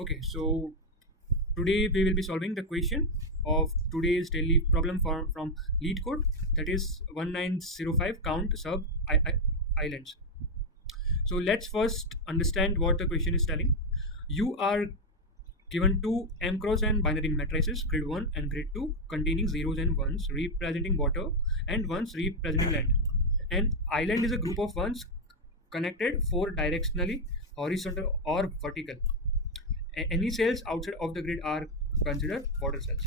Okay, so today we will be solving the question of today's daily problem from Leetcode, that is 1905 count islands. So let's first understand what the question is telling. You are given two m cross and binary matrices, grid 1 and grid 2, containing zeros and ones representing water and ones representing land. An island is a group of ones connected four directionally, horizontal or vertical. Any cells outside of the grid are considered water cells.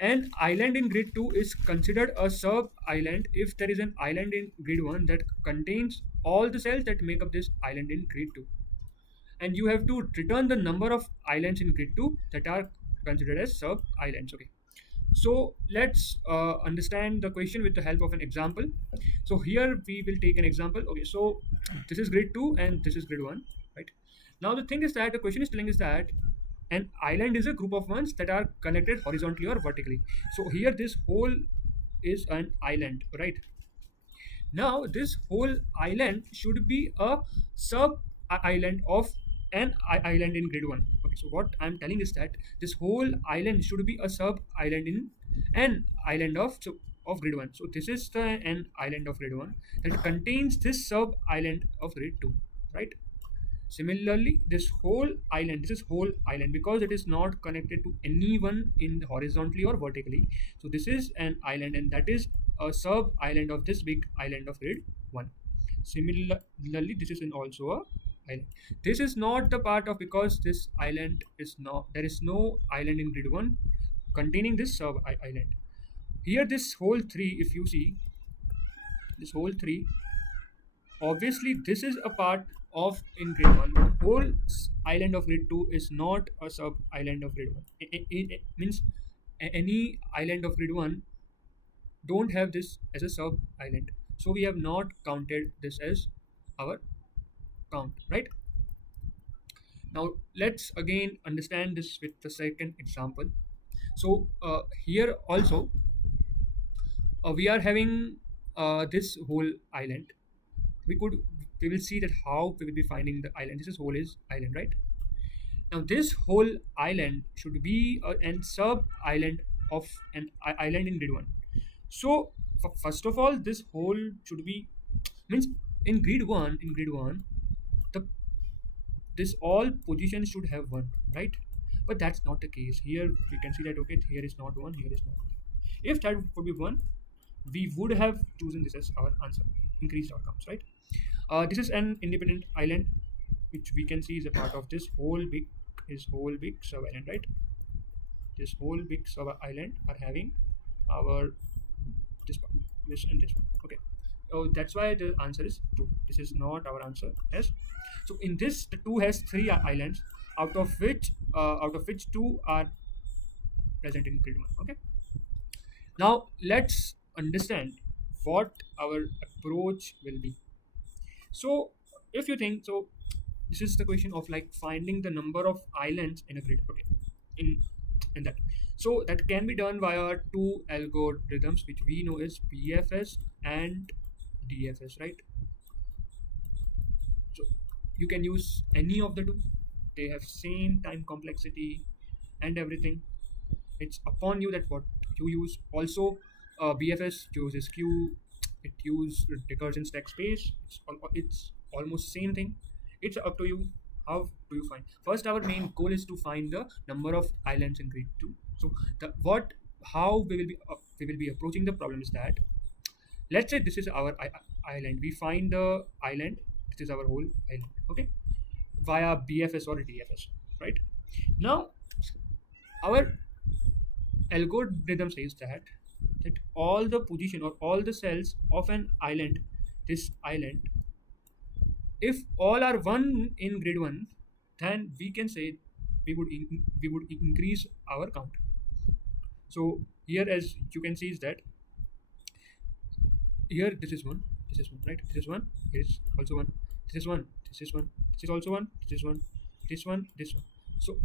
An island in grid 2 is considered a sub island if there is an island in grid 1 that contains all the cells that make up this island in grid 2. And you have to return the number of islands in grid 2 that are considered as sub islands. Okay. So let's understand the question with the help of an example. So here we will take an example. Okay, so this is grid 2 and this is grid 1, right? Now the thing is that the question is telling us that an island is a group of ones that are connected horizontally or vertically. So here this whole is an island, right? Now, this whole island should be a sub island of an island in grid 1. Okay, so what I'm telling is that this whole island should be a sub island in an island of grid 1. So, this is the an island of grid 1 that contains this sub island of grid 2, right? Similarly, this is whole island because it is not connected to anyone in horizontally or vertically. So this is an island, and that is a sub island of this big island of grid 1. Similarly, this is also a island. This is not the part of because this island is not there is no island in grid 1 containing this sub island. Here, this whole three, if you see this whole three, obviously this is a part of in grid 1, but whole island of grid 2 is not a sub island of grid 1. It means any island of grid 1 don't have this as a sub island, so we have not counted this as our count, right? Now let's again understand this with the second example. So here also we are having this whole island. We will see that how we will be finding the island. This is whole is island, right? Now this whole island should be an sub island of an island in grid 1. So first of all, this whole should be means in grid 1 the this all positions should have one, right? But that's not the case. Here we can see that okay, here is not one, here is not one. If that would be one, we would have chosen this as our answer, increased outcomes, right? This is an independent island which we can see is a part of this whole big sub island, right? This whole big sub island are having our this part, this and this one. Okay, so that's why the answer is 2. This is not our answer as. So in this the 2 has 3 islands, out of which 2 are present in grid 1. Okay, now let's understand what our approach will be. So if you think so, this is the question of like finding the number of islands in a grid. Okay, in in that. So that can be done via two algorithms which we know is BFS and DFS, right? So you can use any of the two. They have same time complexity and everything. It's upon you that what you use. Also, BFS uses queue. It uses recursion stack space. It's almost same thing. It's up to you. How do you find? First, our main goal is to find the number of islands in grid 2. So the what how we will be approaching the problem is that let's say this is our island. We find the island. This is our whole island. Okay, via BFS or DFS, right? Now our algorithm says that all the position or all the cells of an island, this island, if all are one in grid 1, then we can say we would increase our count. So here as you can see is that here this is one, right? This is one, here is also one, this is one, this is one, this is also one, this is one, this one, this one. So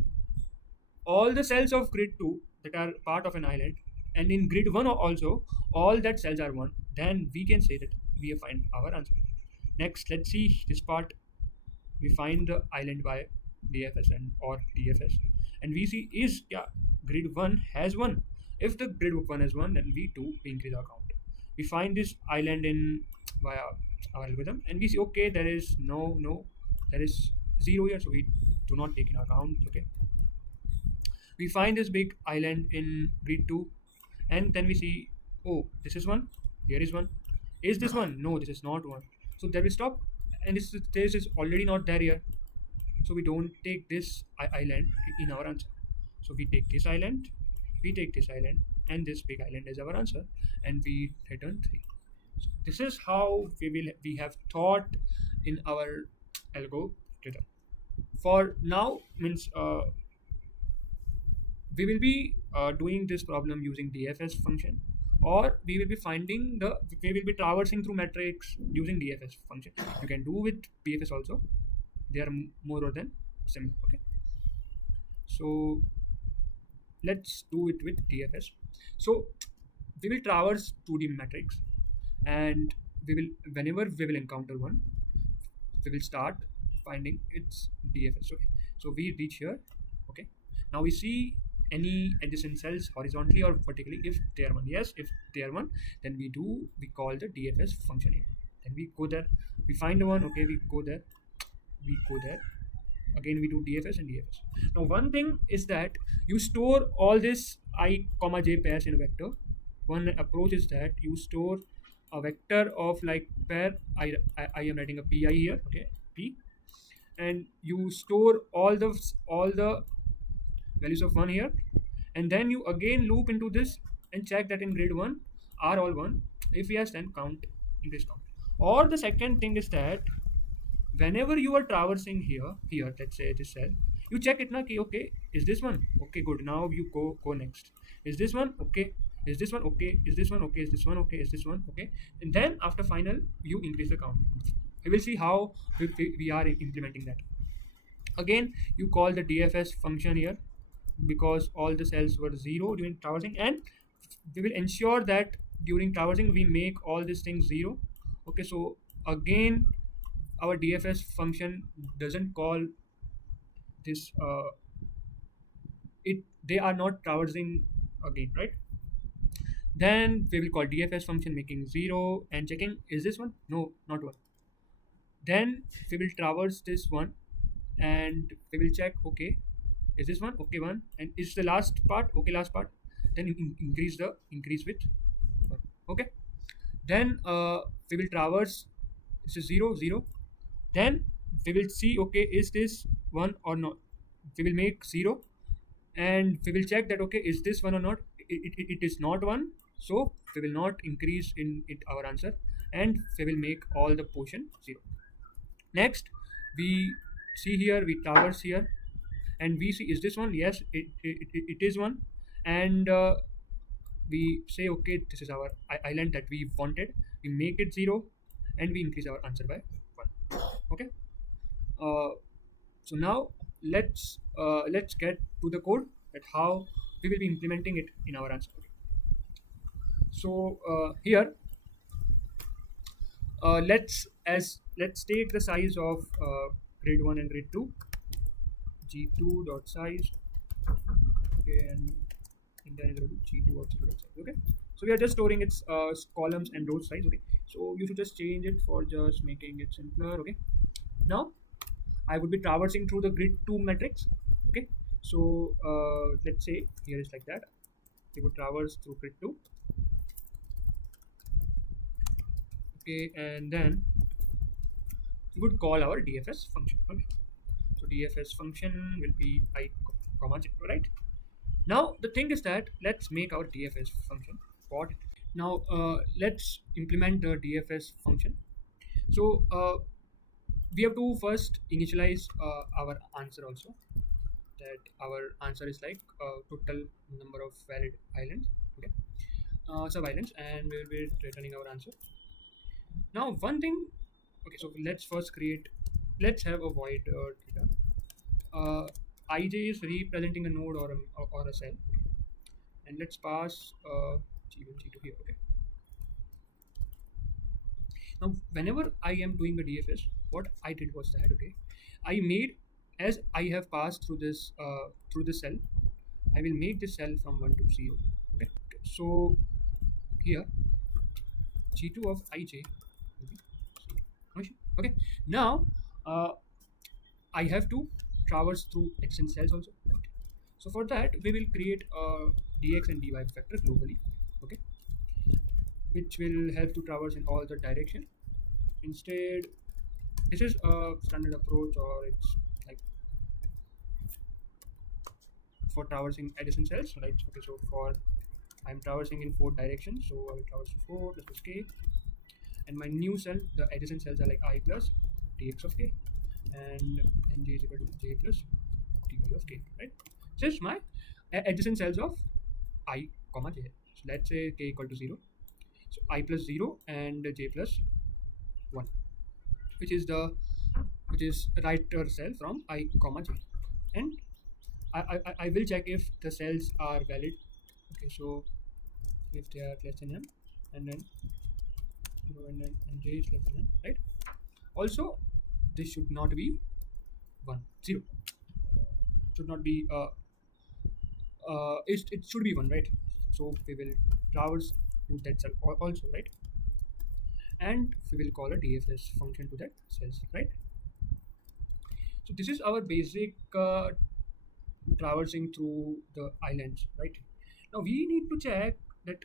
all the cells of grid 2 that are part of an island, and in grid 1 also all that cells are 1, then we can say that we have find our answer. Next, let's see this part. We find the island by DFS and or DFS, and we see is yeah grid one has one. If the grid one has one, then we increase our count. We find this island in via our algorithm, and we see okay there is no there is zero here, so we do not take in account. Okay, we find this big island in grid 2, and then we see oh this is one, here is one, is this one, no this is not one, so there we stop, and this is already not there here, so we don't take this island in our answer, so we take this island, we take this island, and this big island is our answer, and we return 3. So this is how we have thought in our algorithm. For now means we will be doing this problem using DFS function, or we will be finding the we will be traversing through matrix using DFS function. You can do with PFS also. They are more or than similar. Okay, so let's do it with DFS. So we will traverse 2D matrix, and we will whenever we will encounter one, we will start finding its DFS. Okay, so we reach here. Okay, now we see any adjacent cells horizontally or vertically. If they are one, yes. If they are one, then we call the DFS function here. Then we go there, we find the one. Okay, we go there, we go there. Again, we do DFS and DFS. Now, one thing is that you store all this I comma j pairs in a vector. One approach is that you store a vector of like pair. I am writing a pi here. Okay, p, and you store all the values of 1 here, and then you again loop into this and check that in grid 1 are all 1. If yes, then count increase count. Or the second thing is that whenever you are traversing here, let's say this cell, you check it na ki, okay, is this one okay, good, now you go next, is this one okay, is this one okay, is this one okay, is this one okay, is this one okay, and then after final you increase the count. We will see how we are implementing that. Again, you call the DFS function here because all the cells were 0 during traversing, and we will ensure that during traversing we make all these things 0. Okay, so again our DFS function doesn't call this it they are not traversing again, right? Then we will call DFS function making 0 and checking is this one, no not one. Then we will traverse this one and we will check okay, is this one okay, one, and is the last part okay, last part, then increase with 1. Okay, then we will traverse this is 0 0, then we will see okay is this 1 or not, we will make 0, and we will check that okay is this 1 or not, it is not 1, so we will not increase in it our answer, and we will make all the portion 0. Next we see here, we traverse here, and we see is this one, yes it is one, and we say okay this is our island that we wanted, we make it 0, and we increase our answer by 1. Okay, uh, so now let's get to the code at how we will be implementing it in our answer. Okay. So here let's take the size of grid 1 and grid 2, g2 dot size, okay, and then is equal to g2 dot size. Okay, so we are just storing its columns and rows size. Okay, so you should just change it for just making it simpler. Okay, now I would be traversing through the grid 2 matrix. Okay, so let's say here is like that, we would traverse through grid 2. Okay, and then we would call our DFS function. Okay, so DFS function will be I comma j, right? Now the thing is that let's make our DFS function. What? Now let's implement the DFS function. So we have to first initialize our answer also. That our answer is like total number of valid islands. Okay, sub islands, and we will be returning our answer. Now one thing. Okay, so let's first create. Let's have a void data. Ij is representing a node or a cell, and let's pass g1 g2 here. Okay, now whenever I am doing a DFS, what I did was that okay, I made as I have passed through this cell, I will make this cell from 1 to 0. Okay. So here G2 of ij will be 0. No issue. Okay. Now I have to traverse through adjacent cells also. Right? So for that we will create a dx and dy vector globally. Okay, which will help to traverse in all the direction. Instead, this is a standard approach, or it's like for traversing adjacent cells, right? Okay, so for I'm traversing in 4 directions, so I will traverse 4 plus k, and my new cell, the adjacent cells are like I plus dx of k, and nj is equal to j plus dy of k, right? This is my adjacent cells of I comma j. So let's say k equal to 0, so I plus 0 and j plus 1, which is right cell from I comma j, and I will check if the cells are valid. Okay, so if they are less than m, and then 0 and then and j is less than m, right? Also, this should not be 1 0, should not be it should be 1, right? So we will traverse to that cell also, right? And we will call a DFS function to that cells, right? So this is our basic traversing through the islands, right? Now we need to check that,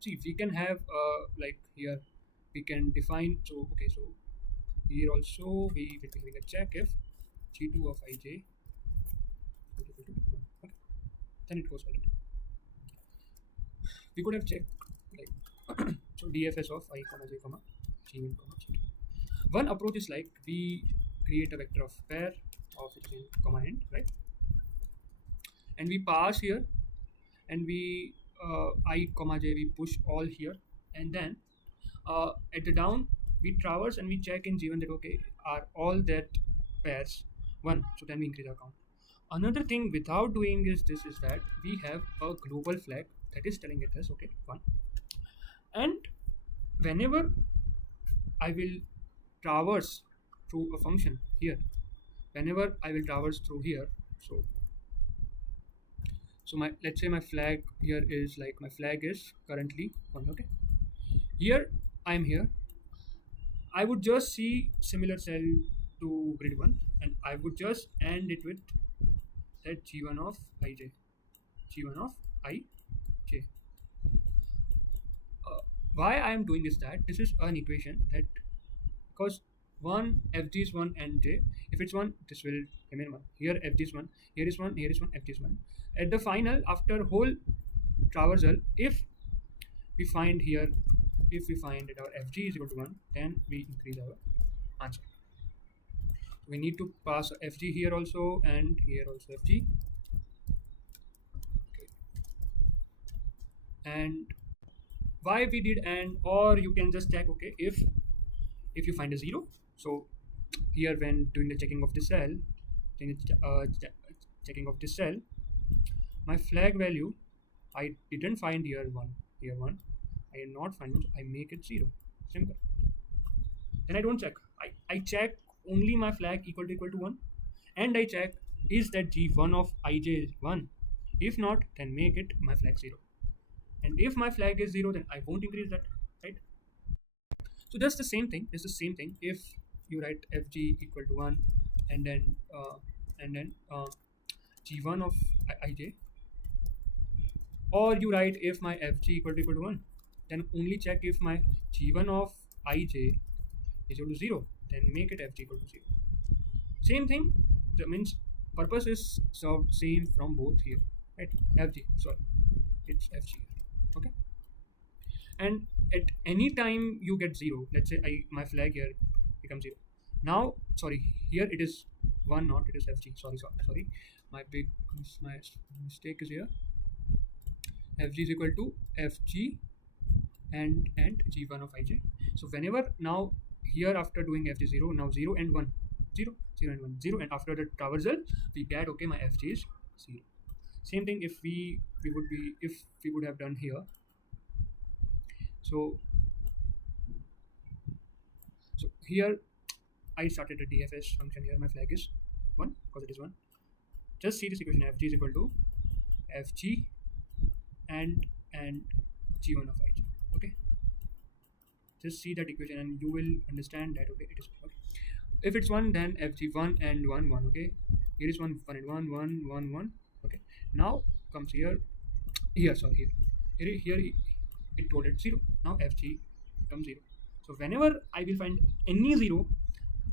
see, we can have like here we can define, so okay, so here also we will be having a check if g2 of ij is equal to 1. Okay, then it goes valid. We could have checked like so dfs of I comma j comma g1 comma g2. One approach is like we create a vector of pair of comma end, right? And we pass here, and we I comma j we push all here, and then at the down we traverse and we check in g1 that okay, are all that pairs 1, so then we increase our count. Another thing without doing is this is that we have a global flag that is telling it as okay 1, and whenever I will traverse through a function here, whenever I will traverse through here, so my, let's say my flag here is like, my flag is currently 1. Okay, here I'm here, I would just see similar cell to grid 1, and I would just end it with that g1 of ij, g1 of ij. Why I am doing is that this is an equation that, because 1 fg is 1 and j, if it's 1 this will remain 1, here fg is 1, here is 1, here is 1, fg is 1. At the final, after whole traversal, if we find here, if we find that our fg is equal to 1, then we increase our answer. We need to pass fg here also, and here also fg. Okay. And why we did and, or you can just check, okay, if you find a 0, so here when doing the checking of the cell, checking of this cell, my flag value, I didn't find here 1, here 1, I did not find 1, so I make it 0, simple. Then I don't check, I check only my flag equal to 1, and I check is that g1 of ij is 1, if not then make it my flag 0, and if my flag is 0 then I won't increase that, right? So that's the same thing, it's the same thing if you write fg equal to 1, and then g1 of ij, or you write if my fg equal to 1, then only check if my g1 of ij is equal to 0, then make it fg equal to 0. Same thing, that means purpose is served same from both here, right? Fg, sorry, it's fg, okay? And at any time you get 0, let's say my flag here becomes 0. Now, sorry, here it is 1, not it is fg, sorry, my mistake is here. Fg is equal to fg and g1 of ij. So whenever now here after doing fg 0, now 0 and 1, 0 and 1, 0, and after the traversal we get okay, my fg is 0. Same thing if we would have done here. So here I started a DFS function here, my flag is 1 because it is 1. Just see this equation, fg is equal to fg and g1 of ij. Okay, just see that equation and you will understand that okay it is 1. Okay, if it's 1 then fg 1 and 1 1. Okay, here is 1 1 and 1 1 1 1. Okay, now comes here sorry here it told it 0. Now fg becomes 0. So whenever I will find any 0,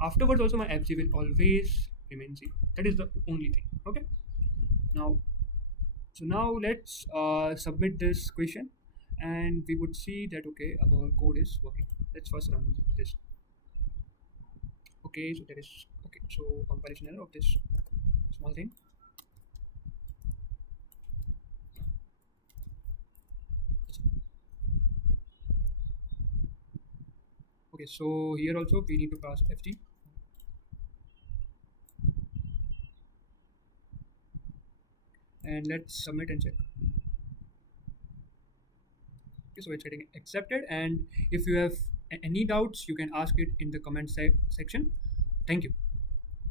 afterwards also my fg will always remain 0. That is the only thing. Okay, now so now let's submit this question and we would see that okay our code is working. Let's first run this. Okay, so there is okay, so compilation error of this small thing. Okay, so here also we need to pass fg and let's submit and check. Okay, so it's getting accepted, and if you have any doubts you can ask it in the comment section. Thank you.